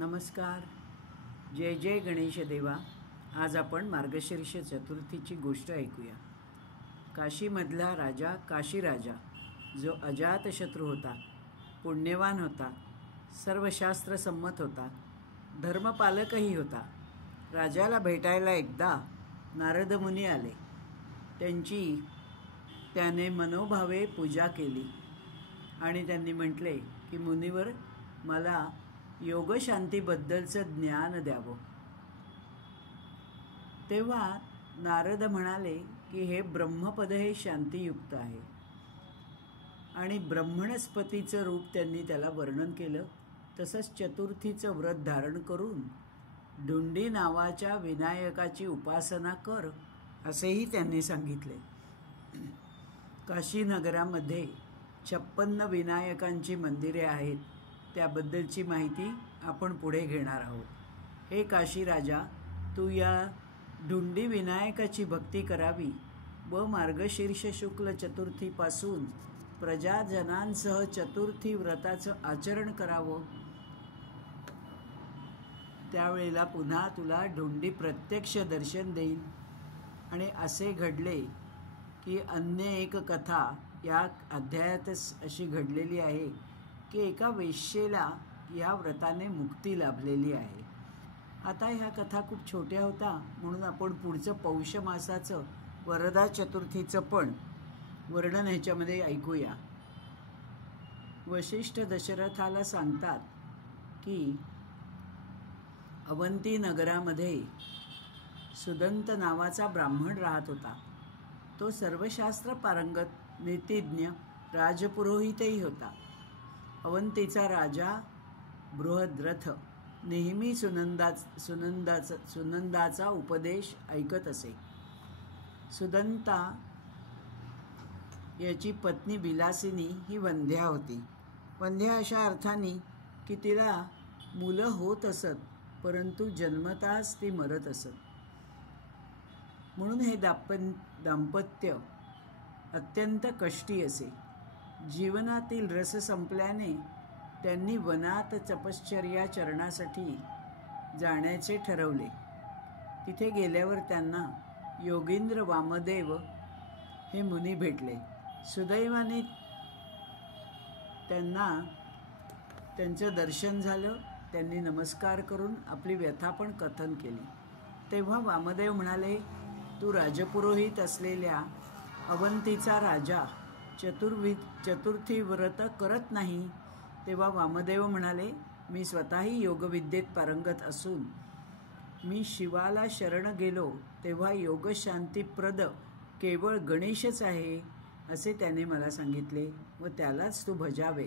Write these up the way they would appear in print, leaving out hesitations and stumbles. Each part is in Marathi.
नमस्कार. जय जय गणेश देवा. आज आपण मार्गशीर्ष चतुर्थीची गोष्ट ऐकूया. काशीमधला राजा काशीराजा जो अजातशत्रू होता, पुण्यवान होता, सर्व शास्त्र संमत होता, धर्मपालकही होता. राजाला भेटायला एकदा नारद मुनी आले. त्याने मनोभावे पूजा केली आणि त्यांनी म्हटले की मुनीवर मला योगशांतीबद्दलचं ज्ञान द्यावं. तेव्हा नारद म्हणाले की हे ब्रह्मपद हे शांतियुक्त आहे आणि ब्रह्मणस्पतीचं रूप त्यांनी त्याला वर्णन केलं. तसंच चतुर्थीचं व्रत धारण करून धुंडी नावाच्या विनायकाची उपासना कर असेही त्यांनी सांगितले. काशीनगरामध्ये 56 विनायकांची मंदिरे आहेत. त्याबद्दलची माहिती आपण पुढे घेणार आहोत. हे काशीराजा, तू या धुंडी विनायकाची भक्ती करावी व मार्गशीर्ष शुक्ल चतुर्थीपासून प्रजाजनांसह चतुर्थी व्रताचं आचरण करावं. त्यावेळेला पुन्हा तुला धुंडी प्रत्यक्ष दर्शन देईल. आणि असे घडले की अन्य एक कथा या अध्यायातच अशी घडलेली आहे की एका वेश्येला या व्रताने मुक्ती लाभलेली आहे. आता ह्या कथा खूप छोट्या होत्या म्हणून आपण पुढचं पौष मासाचं वरदा चतुर्थीचं पण वर्णन ह्याच्यामध्ये ऐकूया. वशिष्ठ दशरथाला सांगतात की अवंती नगरामध्ये सुदंत नावाचा ब्राह्मण राहत होता. तो सर्वशास्त्र पारंगत, नीतिज्ञ, राजपुरोहितही होता. अवंतीचा राजा बृहद्रथ नेहमी सुनंदाचा उपदेश ऐकत असे. सुदंता याची पत्नी विलासिनी ही वंध्या होती. वंध्या अशा अर्थाने की तिला मुलं होत असत, परंतु जन्मताच ती मरत असत. म्हणून हे दाम्पत्य अत्यंत कष्टी असे. जीवनातील रस संपल्याने त्यांनी वनात तपश्चर्याचरणासाठी जाण्याचे ठरवले. तिथे गेल्यावर त्यांना योगींद्र वामदेव हे मुनी भेटले. सुदैवाने त्यांना त्यांचं दर्शन झालं. त्यांनी नमस्कार करून आपली व्यथा पण कथन केली. तेव्हा वामदेव म्हणाले, तू राजपुरोहित असलेल्या अवंतीचा राजा चतुर्थी व्रत करत नाही. तेव्हा वामदेव म्हणाले, मी स्वतःही योगविद्येत पारंगत असून मी शिवाला शरण गेलो तेव्हा योगशांतीप्रद केवळ गणेशच आहे असे त्याने मला सांगितले व त्यालाच तू भजावे.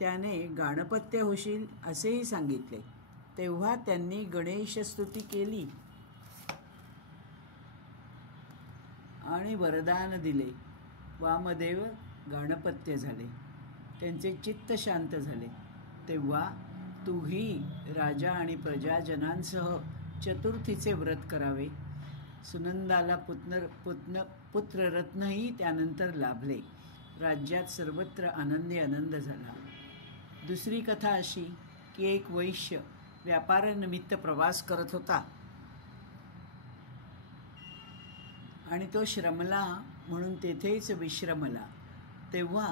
त्याने गाणपत्य होशील असेही सांगितले. तेव्हा त्यांनी गणेशस्तुती केली आणि वरदान दिले. वामदेव गाणपत्य झाले. त्यांचे चित्त शांत झाले. तेव्हा तूही राजा आणि प्रजाजनांसह चतुर्थीचे व्रत करावे. सुनंदाला पुत्ररत्नही त्यानंतर लाभले. राज्यात सर्वत्र आनंद झाला. दुसरी कथा अशी की एक वैश्य व्यापारानिमित्त प्रवास करत होता आणि तो श्रमला म्हणून तेथेच विश्रमला. तेव्हा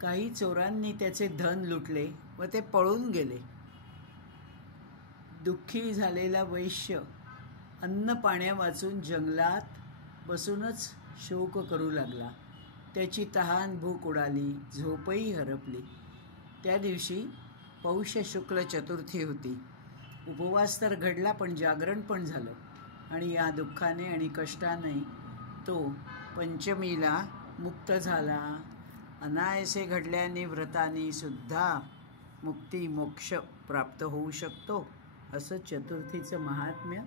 काही चोरांनी त्याचे धन लुटले व ते पळून गेले. दुःखी झालेला वैश्य अन्न पाण्या वाचून जंगलात बसूनच शोक करू लागला. त्याची तहान भूक उडाली, झोपही हरपली. त्या दिवशी पौष शुक्ल चतुर्थी होती. उपवास तर घडला पण जागरण पण झालं आणि या दुःखाने आणि कष्टाने तो पंचमीला मुक्त झाला. अनायासे घडल्याने व्रताने सुद्धा मुक्ती मोक्ष प्राप्त होऊ शकतो असं चतुर्थीचं महात्म्य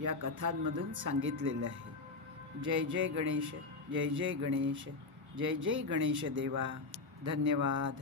या कथांमधून सांगितलेलं आहे. जय जय गणेश, जय जय गणेश, जय जय गणेश देवा. धन्यवाद.